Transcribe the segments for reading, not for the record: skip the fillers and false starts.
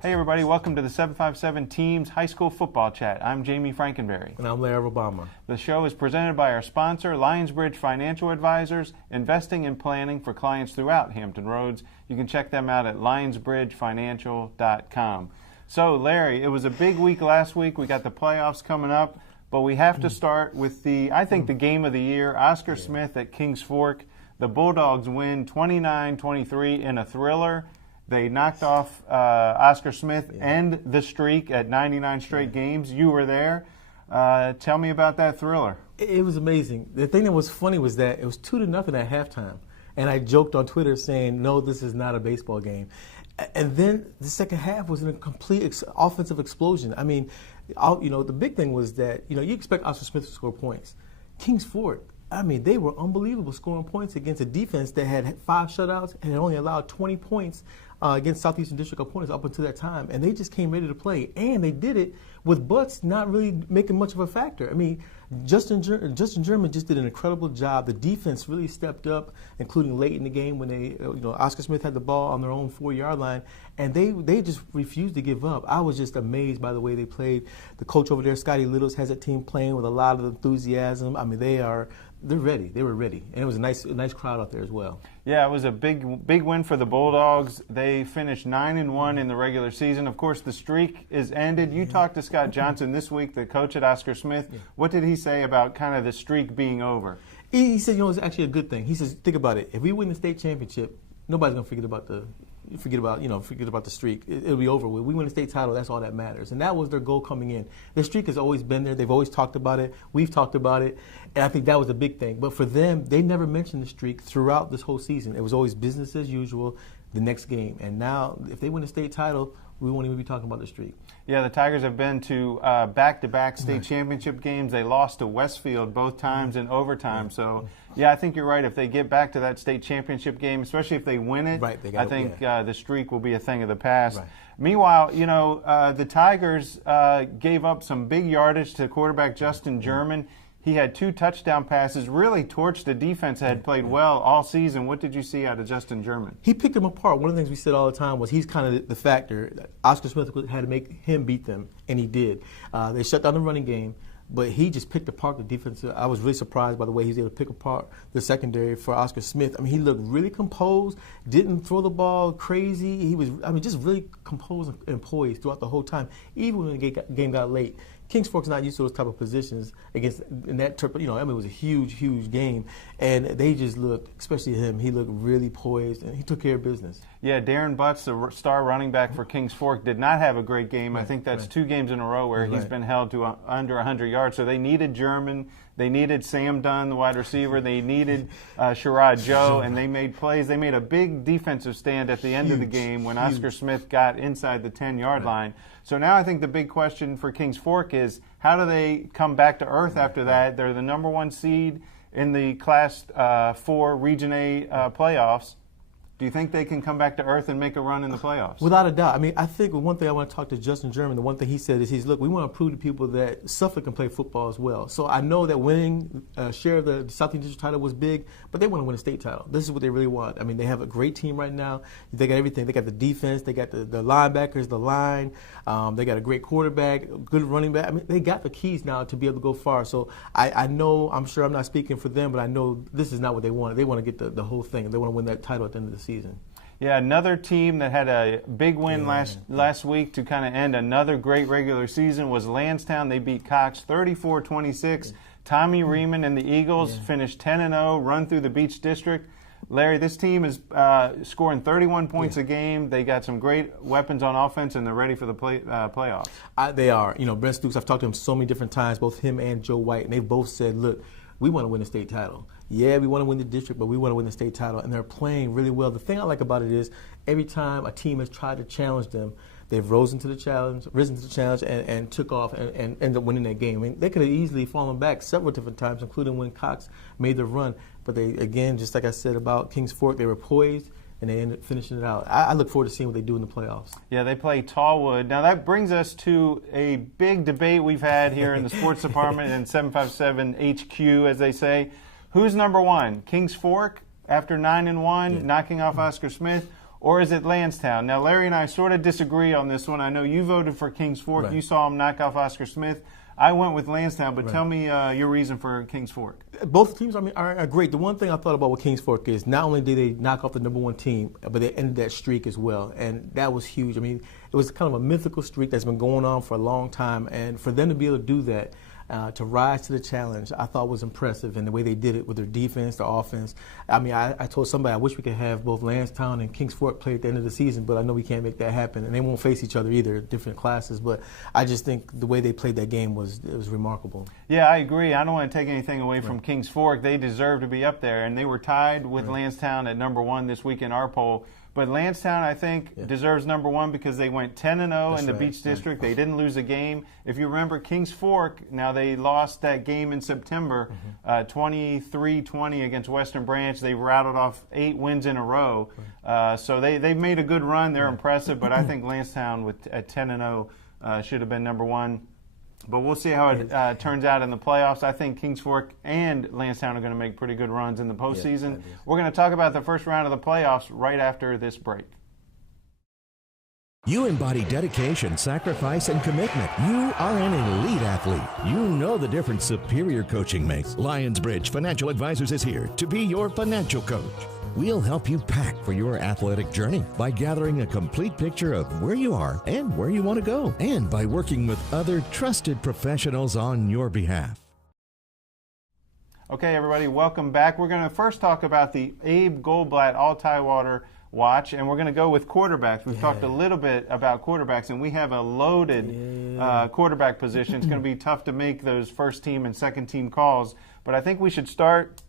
Hey everybody, welcome to the 757 Teams High School Football Chat. I'm Jami Frankenberry. And I'm Larry Rubama. The show is presented by our sponsor, Lionsbridge Financial Advisors, investing and planning for clients throughout Hampton Roads. You can check them out at lionsbridgefinancial.com. So Larry, it was a big week last week. We got the playoffs coming up, but we have to start with the game of the year, Oscar Smith at Kings Fork. The Bulldogs win 29-23 in a thriller. They knocked off Oscar Smith and the streak at 99 straight games. You were there. Tell me about that thriller. It was amazing. The thing that was funny was that it was 2-0 at halftime. And I joked on Twitter saying, no, this is not a baseball game. And then the second half was in a complete offensive explosion. I mean, the big thing was that, you expect Oscar Smith to score points. Kings Fork, I mean, they were unbelievable scoring points against a defense that had 5 shutouts and had only allowed 20 points against Southeastern District opponents up until that time. And they just came ready to play. And they did it with Butts not really making much of a factor. I mean, Justin German just did an incredible job. The defense really stepped up, including late in the game when Oscar Smith had the ball on their own 4-yard line, and they just refused to give up. I was just amazed by the way they played. The coach over there, Scotty Littles, has a team playing with a lot of enthusiasm. I mean, they're ready. They were ready, and it was a nice crowd out there as well. Yeah, it was a big win for the Bulldogs. They finished 9-1 in the regular season. Of course, the streak is ended. You talked to Scott Johnson this week, the coach at Oscar Smith. Yeah. What did he say about kind of the streak being over? He said, it's actually a good thing. He says, think about it. If we win the state championship, nobody's going to forget about the streak. It'll be over with. We win the state title, that's all that matters. And that was their goal coming in. Their streak has always been there. They've always talked about it. We've talked about it. And I think that was a big thing. But for them, they never mentioned the streak throughout this whole season. It was always business as usual, the next game. And now, if they win the state title, we won't even be talking about the streak. Yeah, the Tigers have been to back-to-back state championship games. They lost to Westfield both times in overtime. So, I think you're right. If they get back to that state championship game, especially if they win it, I think the streak will be a thing of the past. Right. Meanwhile, the Tigers gave up some big yardage to quarterback Justin German. He had 2 touchdown passes, really torched the defense that had played well all season. What did you see out of Justin German? He picked them apart. One of the things we said all the time was he's kind of the factor. Oscar Smith had to make him beat them, and he did. They shut down the running game, but he just picked apart the defense. I was really surprised by the way he was able to pick apart the secondary for Oscar Smith. I mean, he looked really composed, didn't throw the ball crazy. He was, just really composed and poised throughout the whole time, even when the game got late. Kings Fork's not used to those type of positions against in that type. It was a huge game, and they just looked, especially him. He looked really poised, and he took care of business. Yeah, Darren Butts, the star running back for Kings Fork, did not have a great game. Right, I think that's 2 games in a row where he's been held to under 100 yards. So they needed German. They needed Sam Dunn, the wide receiver. They needed Sherrod Joe, and they made plays. They made a big defensive stand at the end of the game when Oscar Smith got inside the 10-yard line. So now I think the big question for Kings Fork is how do they come back to earth after that? They're the number 1 seed in the Class 4 Region A playoffs. Do you think they can come back to earth and make a run in the playoffs? Without a doubt. I mean, I think one thing I want to talk to Justin German, the one thing he said is look, we want to prove to people that Suffolk can play football as well. So I know that winning a share of the Southeastern District title was big, but they want to win a state title. This is what they really want. I mean, they have a great team right now. They got everything. They got the defense. They got the linebackers, the line. They got a great quarterback, good running back. I mean, they got the keys now to be able to go far. So I know, I'm sure I'm not speaking for them, but I know this is not what they want. They want to get the whole thing. They want to win that title at the end of the season. Yeah, another team that had a big win last week to kind of end another great regular season was Landstown. They beat Cox 34-26. Tommy Riemann and the Eagles finished 10-0, run through the Beach District. Larry, this team is scoring 31 points a game. They got some great weapons on offense, and they're ready for the playoffs. They are. Brent Stooks, I've talked to him so many different times, both him and Joe White, and they both said, look, we want to win the state title. Yeah, we want to win the district, but we want to win the state title, and they're playing really well. The thing I like about it is every time a team has tried to challenge them, they've risen to the challenge, and took off and ended up winning that game. I mean, they could have easily fallen back several different times, including when Cox made the run. But they, again, just like I said about Kings Fork, they were poised, and they ended up finishing it out. I look forward to seeing what they do in the playoffs. Yeah, they play Tallwood. Now, that brings us to a big debate we've had here in the sports department and 757 HQ, as they say. Who's number 1, Kings Fork after 9-1, knocking off Oscar Smith? Or is it Landstown? Now, Larry and I sort of disagree on this one. I know you voted for Kings Fork. Right. You saw him knock off Oscar Smith. I went with Landstown, but tell me your reason for Kings Fork. Both teams, are great. The one thing I thought about with Kings Fork is not only did they knock off the #1 team, but they ended that streak as well, and that was huge. I mean, it was kind of a mythical streak that's been going on for a long time, and for them to be able to do that, to rise to the challenge, I thought was impressive, and the way they did it with their defense, their offense. I mean, I told somebody I wish we could have both Landstown and Kings Fork play at the end of the season, but I know we can't make that happen, and they won't face each other either, different classes. But I just think the way they played that game was remarkable. Yeah, I agree. I don't want to take anything away from Kings Fork. They deserve to be up there, and they were tied with Landstown at #1 this week in our poll. But Landstown, I think, deserves #1 because they went 10-0 in the Beach District. They didn't lose a game. If you remember, Kings Fork, now they lost that game in September, 23-20 against Western Branch. They rattled off 8 wins in a row. So they've made a good run. They're impressive. But I think Landstown at 10-0 should have been #1. But we'll see how it turns out in the playoffs. I think Kings Fork and Landstown are going to make pretty good runs in the postseason. We're going to talk about the first round of the playoffs right after this break. You embody dedication, sacrifice, and commitment. You are an elite athlete. You know the difference superior coaching makes. Lionsbridge Financial Advisors is here to be your financial coach. We'll help you pack for your athletic journey by gathering a complete picture of where you are and where you want to go, and by working with other trusted professionals on your behalf. Okay, everybody, welcome back. We're going to first talk about the Abe Goldblatt All-Tidewater Watch, and we're going to go with quarterbacks. We've talked a little bit about quarterbacks, and we have a loaded quarterback position. It's going to be tough to make those first-team and second-team calls, but I think we should start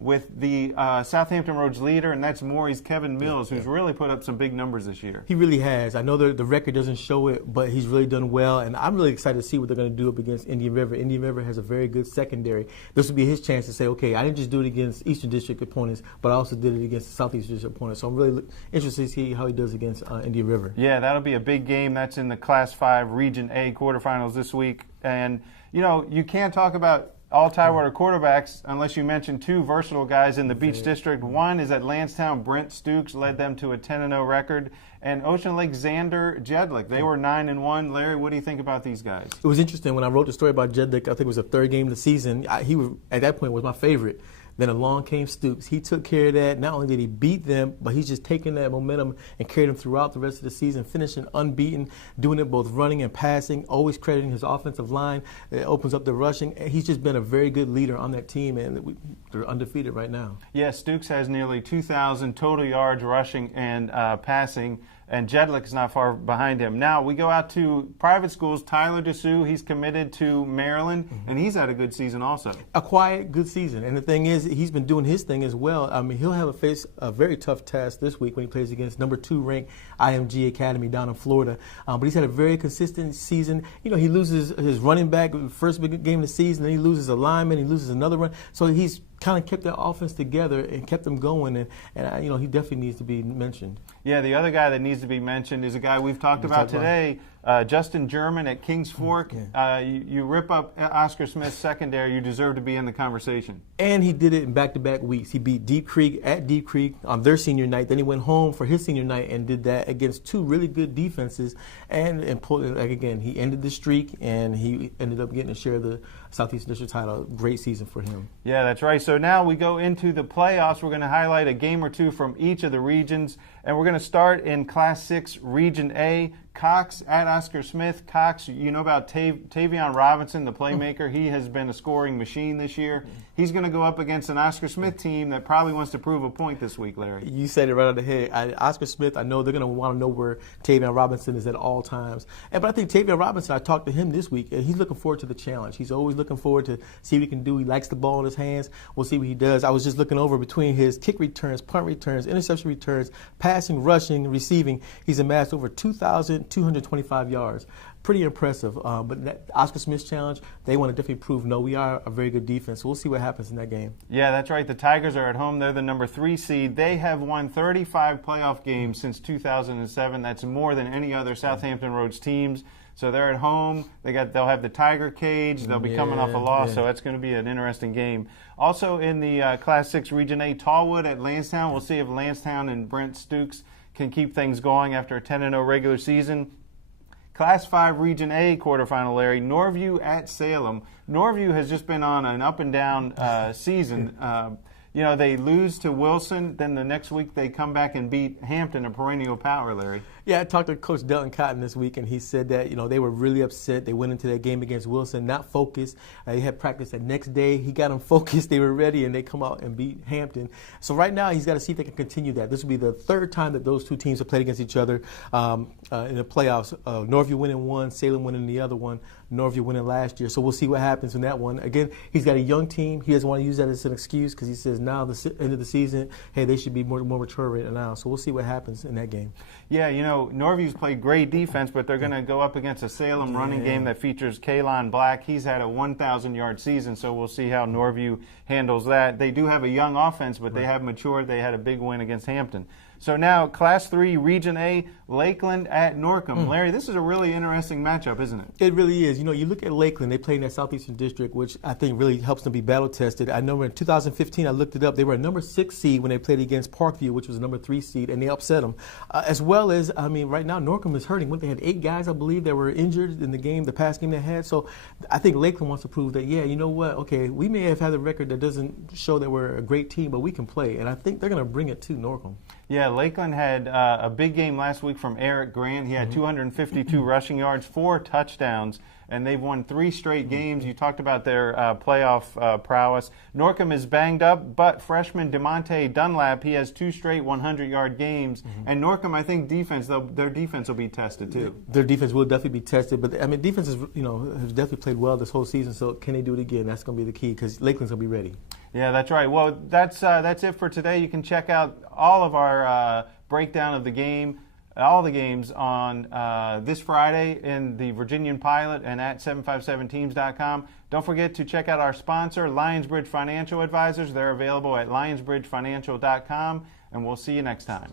with the Southampton Roads leader, and that's Maury's Kevin Mills, who's really put up some big numbers this year. He really has. I know the record doesn't show it, but he's really done well, and I'm really excited to see what they're going to do up against Indian River. Indian River has a very good secondary. This will be his chance to say, okay, I didn't just do it against Eastern District opponents, but I also did it against the Southeastern District opponents. So I'm really interested to see how he does against Indian River. Yeah, that'll be a big game. That's in the Class 5 Region A quarterfinals this week. And, you know, you can't talk about All-Tidewater quarterbacks unless you mention 2 versatile guys in the Beach District. One is at Landstown. Brent Stukes led them to a 10-0 record. And Ocean Lake Xander Jedlick. They were 9-1. Larry, what do you think about these guys? It was interesting when I wrote the story about Jedlick. I think it was the 3rd game of the season. He was, at that point, was my favorite. Then along came Stukes. He took care of that. Not only did he beat them, but he's just taken that momentum and carried them throughout the rest of the season, finishing unbeaten, doing it both running and passing, always crediting his offensive line. It opens up the rushing. He's just been a very good leader on that team, and they're undefeated right now. Yeah, Stukes has nearly 2,000 total yards rushing and passing, and Jedlick is not far behind him. Now, we go out to private schools. Tyler DeSue, he's committed to Maryland, and he's had a good season also. A quiet, good season. And the thing is, he's been doing his thing as well. I mean, he'll have to face a very tough task this week when he plays against number 2 ranked IMG Academy down in Florida. But he's had a very consistent season. You know, he loses his running back first big game of the season, then he loses a lineman, he loses another one. So he's kind of kept that offense together and kept them going, and you know, he definitely needs to be mentioned. Yeah, the other guy that needs to be mentioned is a guy we've talked about today, Justin German at Kings Fork. You rip up Oscar Smith's secondary, you deserve to be in the conversation. And he did it in back-to-back weeks. He beat Deep Creek at Deep Creek on their senior night. Then he went home for his senior night and did that against 2 really good defenses. And pulled it, like, again, he ended the streak, and he ended up getting a share of the Southeastern District title. Great season for him. Yeah, that's right. So now we go into the playoffs. We're going to highlight a game or 2 from each of the regions, and we're going to start in Class 6 Region A. Cox at Oscar Smith. Cox, you know about Tavion Robinson, the playmaker. He has been a scoring machine this year. He's going to go up against an Oscar Smith team that probably wants to prove a point this week, Larry. You said it right on the head. Oscar Smith, I know they're going to want to know where Tavion Robinson is at all times. But I think Tavion Robinson, I talked to him this week, and he's looking forward to the challenge. He's always looking forward to see what he can do. He likes the ball in his hands. We'll see what he does. I was just looking over between his kick returns, punt returns, interception returns, passing, rushing, receiving. He's amassed over 2,225 yards. Pretty impressive. But that Oscar Smith's challenge, they want to definitely prove, no, we are a very good defense. So we'll see what happens in that game. Yeah, that's right. The Tigers are at home. They're the number 3 seed. They have won 35 playoff games since 2007. That's more than any other Southampton Roads teams. So they're at home. They'll have the Tiger Cage. They'll be coming off a loss, so that's going to be an interesting game. Also in the Class 6 Region A, Tallwood at Landstown. We'll see if Landstown and Brent Stukes can keep things going after a 10-0 regular season. Class 5 Region A quarterfinal, Larry, Norview at Salem. Norview has just been on an up-and-down season. They lose to Wilson, then the next week they come back and beat Hampton, a perennial power, Larry. Yeah, I talked to Coach Delton Cotton this week, and he said that, they were really upset. They went into that game against Wilson, not focused. They had practice the next day. He got them focused. They were ready, and they come out and beat Hampton. So right now he's got to see if they can continue that. This will be the third time that those two teams have played against each other in the playoffs. Norview winning one, Salem winning the other one, Norview winning last year. So we'll see what happens in that one. Again, he's got a young team. He doesn't want to use that as an excuse because he says now, the end of the season, hey, they should be more mature right now. So we'll see what happens in that game. Yeah, Norview's played great defense, but they're going to go up against a Salem running game that features Kalon Black. He's had a 1,000-yard season, so we'll see how Norview handles that. They do have a young offense, but they have matured. They had a big win against Hampton. So now, Class 3, Region A, Lakeland at Norcom. Larry, this is a really interesting matchup, isn't it? It really is. You look at Lakeland, they play in that Southeastern District, which I think really helps them be battle-tested. I know in 2015, I looked it up, they were a number 6 seed when they played against Parkview, which was a number 3 seed, and they upset them. As well as, right now, Norcom is hurting. They had 8 guys, I believe, that were injured in the past game they had. So I think Lakeland wants to prove that, yeah, you know what, okay, we may have had a record that doesn't show that we're a great team, but we can play. And I think they're going to bring it to Norcom. Yeah, Lakeland had a big game last week from Eric Grant. He had 252 rushing yards, 4 touchdowns, and they've won 3 straight games. You talked about their playoff prowess. Norcom is banged up, but freshman DeMonte Dunlap, he has 2 straight 100-yard games. And Norcom, I think their defense will be tested too. Their defense will definitely be tested, but defense is, has definitely played well this whole season. So can they do it again? That's going to be the key because Lakeland's going to be ready. Yeah, that's right. Well, that's it for today. You can check out all of our breakdown of the game, all the games on this Friday in the Virginian-Pilot and at 757teams.com. Don't forget to check out our sponsor, Lionsbridge Financial Advisors. They're available at lionsbridgefinancial.com, and we'll see you next time.